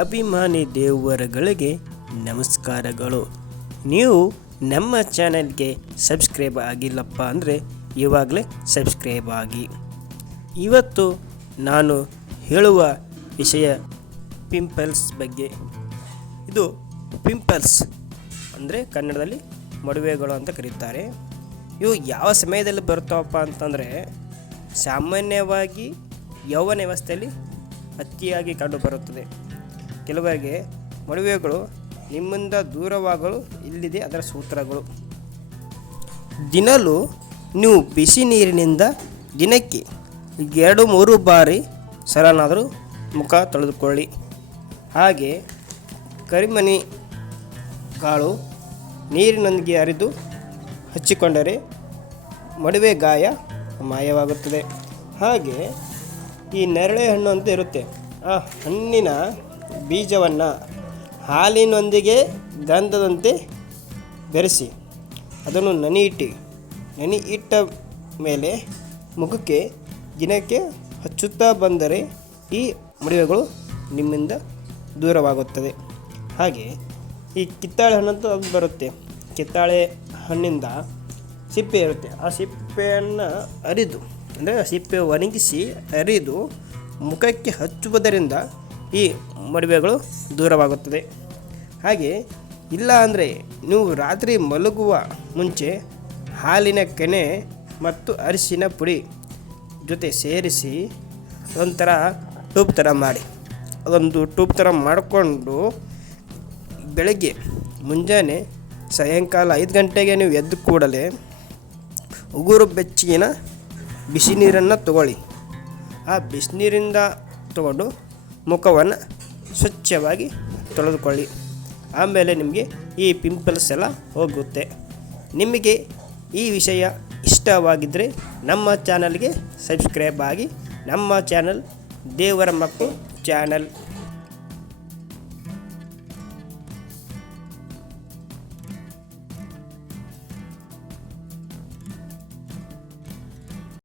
ಅಭಿಮಾನಿ ದೇವರುಗಳಿಗೆ ನಮಸ್ಕಾರಗಳು. ನೀವು ನಮ್ಮ ಚಾನೆಲ್ಗೆ ಸಬ್ಸ್ಕ್ರೈಬ್ ಆಗಿಲ್ಲಪ್ಪ ಅಂದರೆ ಇವಾಗಲೇ ಸಬ್ಸ್ಕ್ರೈಬ್ ಆಗಿ. ಇವತ್ತು ನಾನು ಹೇಳುವ ವಿಷಯ ಪಿಂಪಲ್ಸ್ ಬಗ್ಗೆ. ಇದು ಪಿಂಪಲ್ಸ್ ಅಂದರೆ ಕನ್ನಡದಲ್ಲಿ ಮೊಡವೆಗಳು ಅಂತ ಕರೀತಾರೆ. ಇವು ಯಾವ ಸಮಯದಲ್ಲಿ ಬರ್ತಾವಪ್ಪ ಅಂತಂದರೆ ಸಾಮಾನ್ಯವಾಗಿ ಯೌವನ ವ್ಯವಸ್ಥೆಯಲ್ಲಿ ಅತಿಯಾಗಿ ಕಂಡುಬರುತ್ತದೆ. ಕೆಲವರಿಗೆ ಮೊಡವೆಗಳು ನಿಮ್ಮಿಂದ ದೂರವಾಗಲು ಇಲ್ಲಿದೆ ಅದರ ಸೂತ್ರಗಳು. ದಿನಲೂ ನೀವು ಬಿಸಿ ನೀರಿನಿಂದ ದಿನಕ್ಕೆ 2-3 ಬಾರಿ ಸಲನಾದರೂ ಮುಖ ತೊಳೆದುಕೊಳ್ಳಿ. ಹಾಗೆ ಕರಿಮಣಿ ಕಾಳು ನೀರಿನೊಂದಿಗೆ ಅರಿದು ಹಚ್ಚಿಕೊಂಡರೆ ಮೊಡವೆ ಗಾಯ ಮಾಯವಾಗುತ್ತದೆ. ಹಾಗೆ ಈ ನೇರಳೆ ಹಣ್ಣು ಅಂತ ಇರುತ್ತೆ, ಆ ಹಣ್ಣಿನ ಬೀಜವನ್ನು ಹಾಲಿನೊಂದಿಗೆ ಗಂಧದಂತೆ ಬೆರೆಸಿ ಅದನ್ನು ನೆನೆ ಇಟ್ಟ ಮೇಲೆ ಮುಖಕ್ಕೆ ದಿನಕ್ಕೆ ಹಚ್ಚುತ್ತಾ ಬಂದರೆ ಈ ಮೊಡವೆಗಳು ನಿಮ್ಮಿಂದ ದೂರವಾಗುತ್ತದೆ. ಹಾಗೆ ಈ ಕಿತ್ತಾಳೆ ಹಣ್ಣು ಅಂತ ಅದು ಬರುತ್ತೆ. ಕಿತ್ತಾಳೆ ಹಣ್ಣಿಂದ ಸಿಪ್ಪೆ ಇರುತ್ತೆ, ಆ ಸಿಪ್ಪೆಯನ್ನು ಅರಿದು ಅಂದರೆ ಸಿಪ್ಪೆ ಒಣಗಿಸಿ ಅರಿದು ಮುಖಕ್ಕೆ ಹಚ್ಚುವುದರಿಂದ ಈ ಮೊಡವೆಗಳು ದೂರವಾಗುತ್ತದೆ. ಹಾಗೆ ಇಲ್ಲ ಅಂದರೆ ನೀವು ರಾತ್ರಿ ಮಲಗುವ ಮುಂಚೆ ಹಾಲಿನ ಕೆನೆ ಮತ್ತು ಅರಿಶಿನ ಪುಡಿ ಜೊತೆ ಸೇರಿಸಿ ಅದೊಂಥರ ಟೂಬ್ ಥರ ಮಾಡಿ, ಅದೊಂದು ಟೂಬ್ ಥರ ಮಾಡಿಕೊಂಡು ಬೆಳಗ್ಗೆ ಮುಂಜಾನೆ ಸಾಯಂಕಾಲ 5 ಗಂಟೆಗೆ ನೀವು ಎದ್ದು ಕೂಡಲೇ ಉಗುರು ಬೆಚ್ಚಗಿನ ಬಿಸಿ ನೀರನ್ನು ತಗೊಳ್ಳಿ. ಆ ಬಿಸಿನೀರಿಂದ ತಗೊಂಡು ಮುಖವನ್ನು ಸ್ವಚ್ಛವಾಗಿ ತೊಳೆದುಕೊಳ್ಳಿ. ಆಮೇಲೆ ನಿಮಗೆ ಈ ಪಿಂಪಲ್ಸ್ ಎಲ್ಲ ಹೋಗುತ್ತೆ. ನಿಮಗೆ ಈ ವಿಷಯ ಇಷ್ಟವಾಗಿದ್ದರೆ ನಮ್ಮ ಚಾನಲ್ಗೆ ಸಬ್ಸ್ಕ್ರೈಬ್ ಆಗಿ. ನಮ್ಮ ಚಾನಲ್ ದೇವರ ಮಕ್ಕಳು ಚಾನಲ್.